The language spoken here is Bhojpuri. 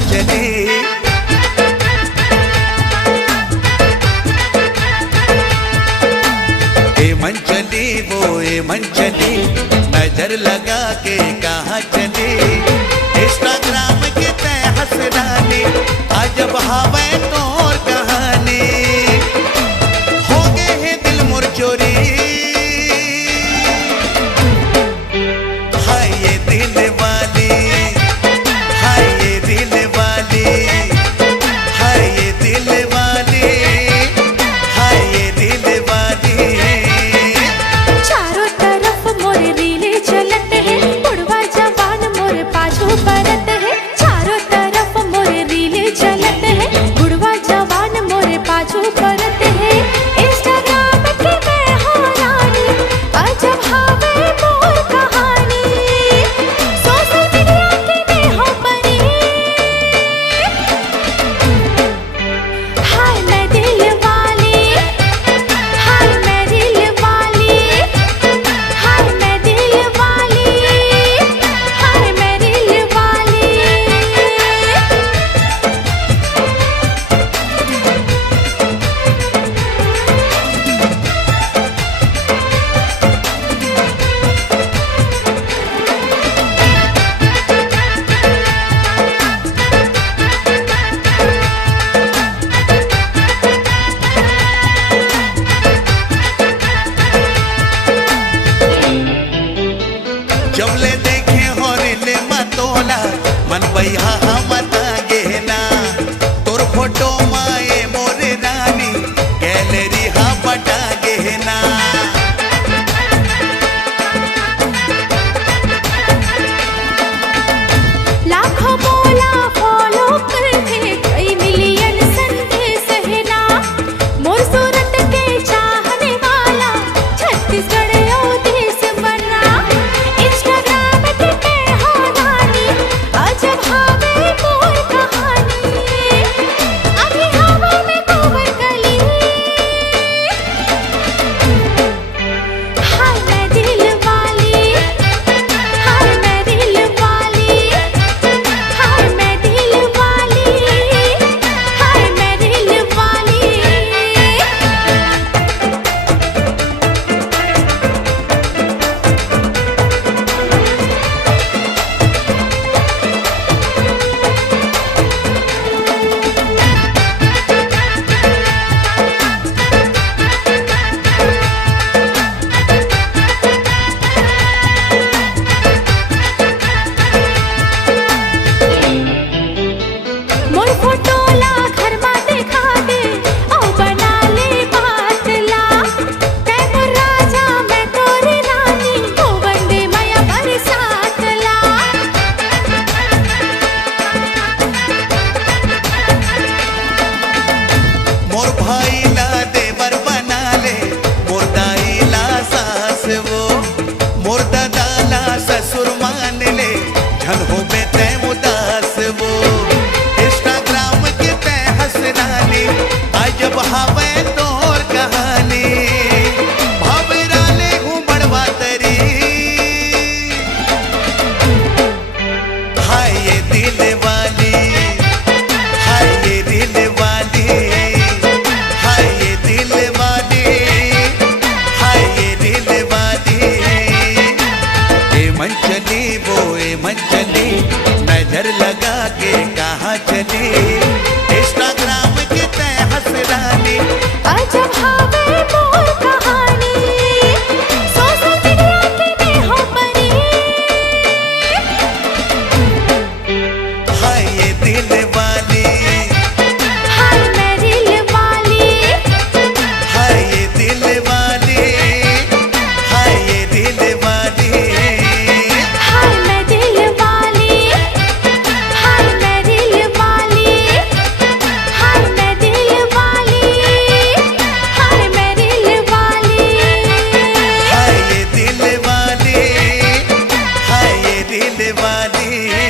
चली। ए मन चली वो ए मन चली, नजर लगा के कहाँ चली। इंस्टाग्राम के तय हंसरानी, अजब हवे तोर कहानी। हो गए हैं दिल मुर चोरी, हाय ये दिल वाली, हाय ये दिल वाली, हाय ये दिल वाली, हाय ये दिल वाली। चारों तरफ मोरे रीले चलत है, बुढ़वा जवान मोरे पाछू परत है। चारों तरफ मोरे रीले चलत है, बुढ़वा जवान मोरे पाछू परत है। इंस्टाग्राम की मैं हो रानी, अजब हवे मोर कहानी। सोशल मीडिया की मैं हो परी, हाय मैं दिल वाली, हाय मैं दिल वाली, हाय मैं दिल वाली, हाय मैं दिल वाली। जबले देखे हो रिले मतोला, मन बैहा मता गेना। तोर फोटो माए मोरे रानी, गैलरी हा बटा गेना। लाखों बोला फॉलो करते, कई मिलियन संदेश है ना। मोर सूरत के चाहने वाला, छत्तीसगढ़ और देश बना। इंस्टाग्राम की मैं हो रानी, अजब हवे मोर कहानी। अभी हवा में गोबर गली, हाय मैं दिल वाली, हाय मैं दिल वाली, हाय मैं दिल वाली, हाय मैं दिल वाली। मोर फोटो ला घर मा देखा दे, औ बना ले बात ला। कै मोर राजा मैं तोरी रानी, ओ वंदे माया बरसात ला। मोर भाई ला देवर बना ले, मोर दाई ला सास वो, मोर दादा ला ससुर मान ले, झन हो बे तै उदास वो। इंस्टाग्राम के तय हंसरानी, अजब हवे तोर कहानी। भवरा ले हूँ बड़वा तरी, हाय ये दिल वाली, हाय ये दिल वाली, हाय ये दिल वाली, हाय ये दिल वाली। ए मन चली वो ए मन चली, नजर लगा के कहाँ चली। इंस्टाग्राम के तय हंसरानी, अजब हवे मोर कहानी। सोशल मीडिया की मैं हो परी, हाय ये दिल वाली, हाय मैं दिल वाली, हाय ये दिल वाली, हाय ये दिल वाली। हाय मैं दिल वाली, हाय मैं दिल वाली, हाय मैं दिल वाली, हाय मैं दिल वाली। हाय ये दिल वाली, हाय ये दिल वाली।